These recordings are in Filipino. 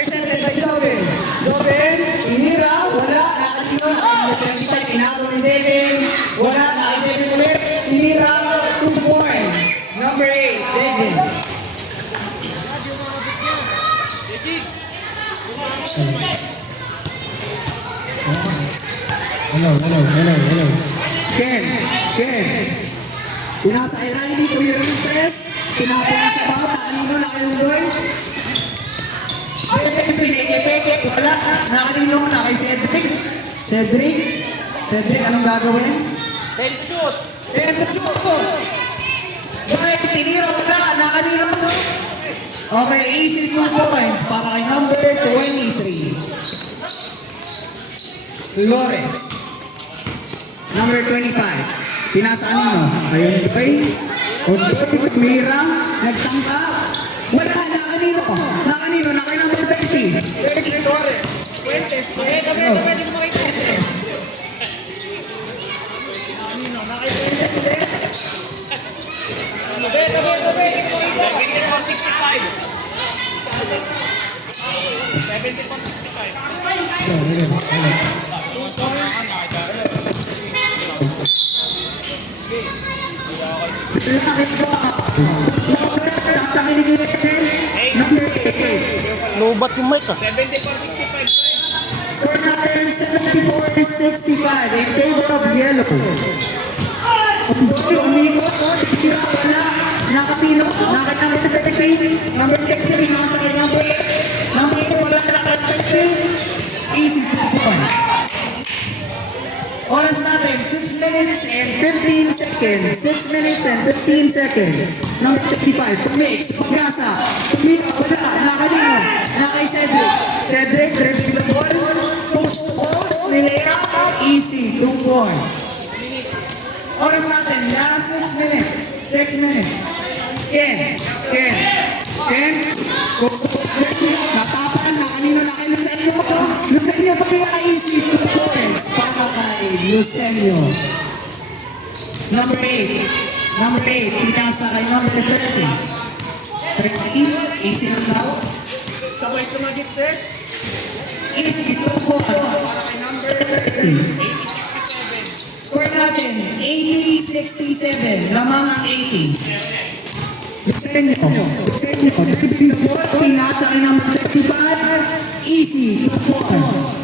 intercepted by Joven. Joven, inira, wala, nakatino, number 25, inaro ni Devin, wala, nakatino ulit, inira, 2 points. Number 8, Devin. Hello. Ken. Pinasa kay Randy, tumira ng 3, tinapon sa bawat, nakanino, nakayunggoy. Pineke, wala, nakanino, nakay Cedric, anong gagawin? Shoot! Bakit tinira, wala, nakanino. Okay, easy 2 points para kay number 23. Flores. Number 25. Pinasaan ninyo. Ayun, Doy. Odoy, Mira, nagtangka. Wala, nakanino. Nakay number 30. Fuentes! Tabi mo makikita. Tabi. 74-65. Lobat yung mic 74-65. Score natin 74-65 in favor of yellow. Doy, umikot. Tira, wala. Nakatino. Nakay number 30. Number 30. Nasa kay number 8. Number 8. Wala. Nakay 30. Easy 2 points. Oras natin, 6 minutes and 15 seconds. 6 minutes and 15 seconds. Number 55, Tumix, Pagkasa, Tumira, wala, nakanino, nakay Cedric, dribbling the ball, post, nilaya, easy, 2 points. Oras natin, last 6 minutes. Ken, natapan, nakanino, nakay Lucenio, pamila, easy, 2 points para kay Lucenio. Number 8, pinasa kay number 30. 30, easy na daw. Sabay sumagit, sir. Easy, 2 points para kay number 30. Score natin, 80-67, lamang ang 80. Lucenio, dribbling the ball, pinasa kay number 35, easy, 2 points.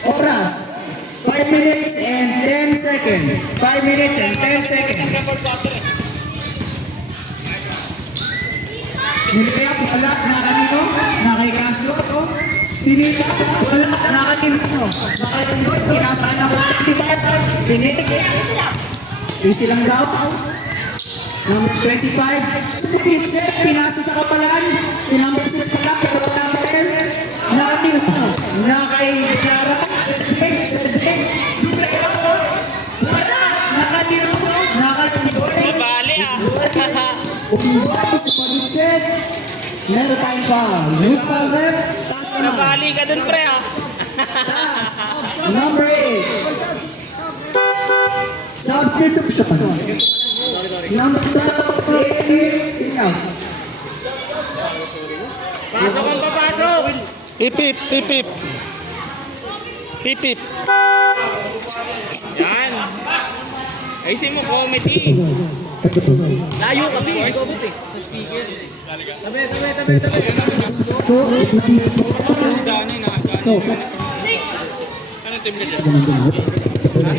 Oras, 5 minutes and 10 seconds. 5 minutes and 10 seconds. Nilaya, wala, nakanino, nakay Castro, pinita, wala, nakanino, pinasaan na 35, pinik, easy lang daw. Number 25, supit set, pinasa sa kapalan, number 6 pala, pero wala pa rin. Nakanino, nakay Clara, Cedric, wala, nakanino, Mabali Umubay si Pagitset. Meron tayong foul. Loose foul rep. Taas ka na. Mabali ka dun, pre, Taas. Number 8. Substitution. Number 12. Sit out. Pasok ang papasok! Pipip. Yan! Ayusin mo, comedy! Layo kasi! Ikaw buti! Sa speaker! Tabi! Anong team leader? Wala.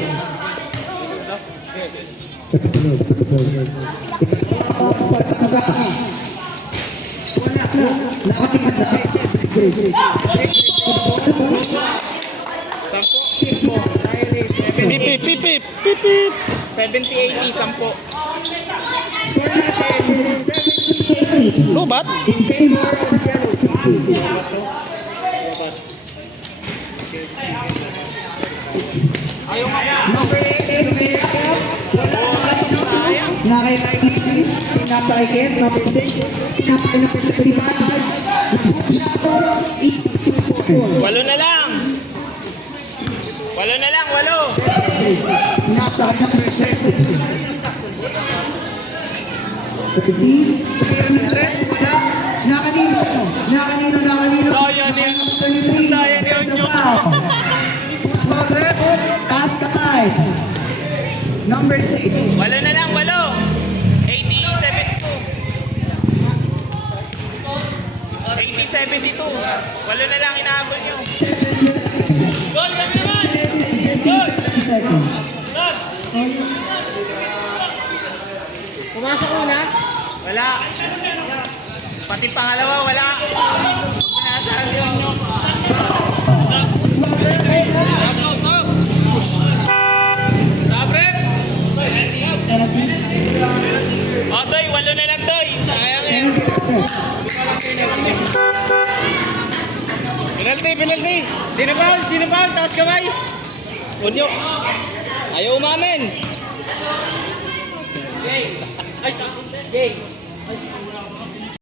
Nakatingin na. Pipip. 70-80, 10. Score natin 70-80. Lobat? In favor of yellow. Number 8, nakay pinapakikit. Number 6, pinapakikit. Easy 2-4. Walo na lang! Nasa number 30. 30. Player ng dress, wala. Nakanino. Daya niya. 23. Daya niya There's a yun. foul. Pass the 5. Number 6. Walo na lang, walo. 80-72. 80-72. Walo na lang, inaabol nyo. 7 seconds. Gol, kami naman! 57 seconds. Pumasok muna? Wala. Pati pangalawa, wala. Pinasahan yun. Sabre! O, Doy, walo na lang, Doy. Sayang eh. Penalty! Sino ba? Taas kamay. Unyo. Ayaw umamin. Yay! Ay, sa... Yay!